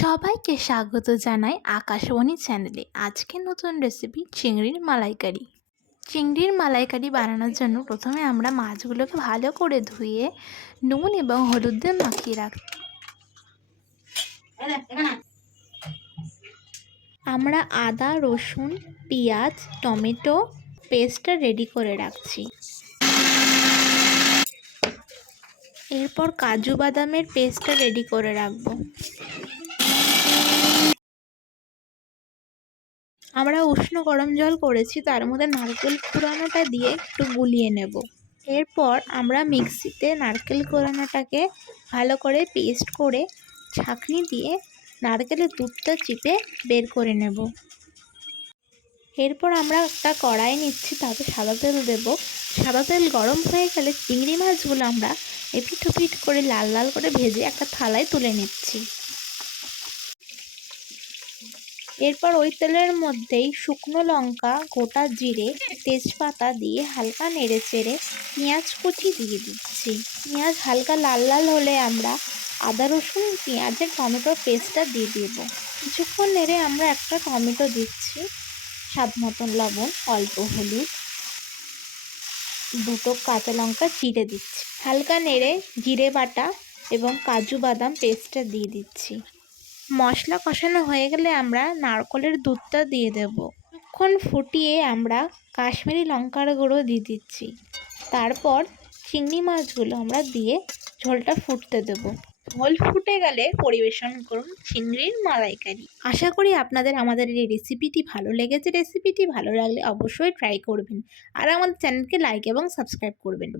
সবাইকে স্বাগত জানাই আকাশবাণী চ্যানেলে। আজকে নতুন রেসিপি চিংড়ির মালাইকারি। চিংড়ির মালাইকারি বানানোর জন্য প্রথমে আমরা মাছগুলোকে ভালো করে ধুয়ে নুন এবং হলুদ দিয়ে মাখিয়ে রাখ আমরা আদা, রসুন, পেঁয়াজ, টমেটো পেস্টটা রেডি করে রাখছি। এরপর কাজু বাদামের পেস্টটা রেডি করে রাখব। আমরা উষ্ণ গরম জল করেছি, তার মধ্যে নারকেল কুড়ানোটা দিয়ে একটু গুলিয়ে নেব। এরপর আমরা মিক্সিতে নারকেল কোরানোটাকে ভালো করে পেস্ট করে ছাঁকনি দিয়ে নারকেলের দুধটা চিপে বের করে নেব। এরপর আমরা একটা কড়াই নিচ্ছি, তাতে সাদা তেল দেব। সাদা তেল গরম হয়ে গেলে চিংড়ি মাছগুলো আমরা এপিট ওপিট করে লাল লাল করে ভেজে একটা থালায় তুলে নিচ্ছি। এরপর ওই তেলের মধ্যেই শুকনো লঙ্কা, গোটা জিরে, তেজপাতা দিয়ে হালকা নেড়ে চেড়ে পেঁয়াজ কুচি দিয়ে দিচ্ছি। পেঁয়াজ হালকা লাল লাল হলে আমরা আদা, রসুন, পেঁয়াজের টমেটোর পেস্টটা দিয়ে দেব। কিছুক্ষণ নেড়ে আমরা একটা টমেটো দিচ্ছি, স্বাদ মতন লবণ, অল্প হলুদ, দুটো কাঁচা লঙ্কা চিড়ে দিচ্ছি। হালকা নেড়ে জিরে বাটা এবং কাজু বাদাম পেস্টটা দিয়ে দিচ্ছি। মশলা কষানো হয়ে গেলে আমরা নারকলের দুধটা দিয়ে দেব। কিছুক্ষণ ফুটিয়ে আমরা কাশ্মীরি লঙ্কার গুঁড়ো দিয়ে দিচ্ছি। তারপর চিংড়ি মাছগুলো আমরা দিয়ে ঝোলটা ফুটতে দেব। ঝোল ফুটে গেলে পরিবেশন করুন চিংড়ির মালাইকারি। আশা করি আপনাদের আমাদের এই রেসিপিটি ভালো লেগেছে। রেসিপিটি ভালো লাগলে অবশ্যই ট্রাই করবেন। আর আমাদের চ্যানেলকে লাইক এবং সাবস্ক্রাইব করবেন।